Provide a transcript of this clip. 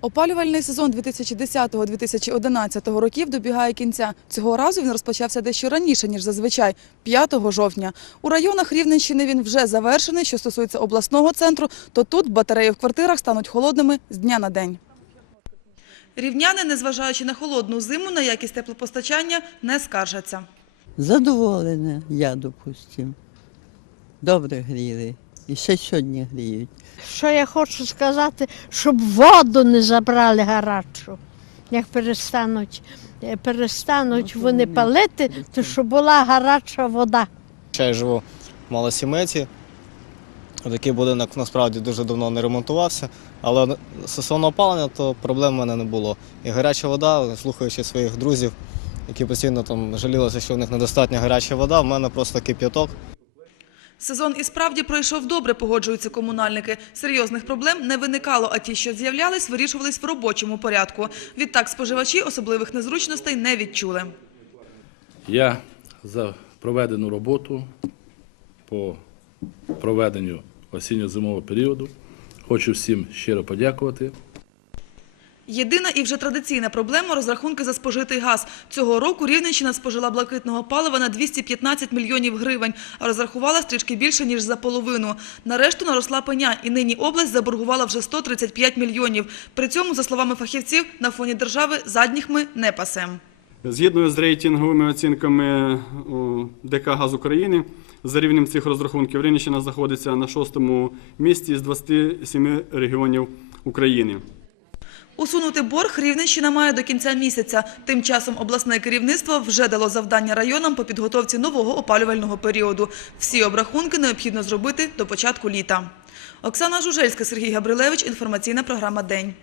Опалювальний сезон 2010-2011 років добігає кінця. Цього разу він розпочався дещо раніше, ніж зазвичай, 5 жовтня. У районах Рівненщини він вже завершений. Що стосується обласного центру, то тут батареї в квартирах стануть холодними з дня на день. Рівняни, незважаючи на холодну зиму, на якість теплопостачання не скаржаться. Задоволена, я, допустим. Добре гріли. І ще сьогодні гріють. Що я хочу сказати, щоб воду не забрали гарячу. Як перестануть, е, перестануть Ну, вони палити, то щоб була гаряча вода. Ще я живу в малосімейці. Такий будинок насправді дуже давно не ремонтувався, але стосовно опалення, то проблем в мене не було. І гаряча вода, слухаючи своїх друзів, які постійно там жалілися, що в них недостатня гаряча вода, в мене просто кип'яток. Сезон і справді пройшов добре, погоджуються комунальники. Серйозних проблем не виникало, а ті, що з'являлись, вирішувались в робочому порядку. Відтак споживачі особливих незручностей не відчули. Я за проведену роботу по проведенню осінньо-зимового періоду хочу всім щиро подякувати. Єдина і вже традиційна проблема – розрахунки за спожитий газ. Цього року Рівненщина спожила блакитного палива на 215 мільйонів гривень, а розрахувала трішки більше, ніж за половину. Нарешту наросла пеня, і нині область заборгувала вже 135 мільйонів. При цьому, за словами фахівців, на фоні держави задніх ми не пасем. Згідно з рейтинговими оцінками ДК «Газ України», за рівнем цих розрахунків Рівненщина знаходиться на шостому місці з 27 регіонів України. Усунути борг Рівненщина має до кінця місяця. Тим часом обласне керівництво вже дало завдання районам по підготовці нового опалювального періоду. Всі обрахунки необхідно зробити до початку літа. Оксана Жужельська, Сергій Габрилевич. Інформаційна програма «День».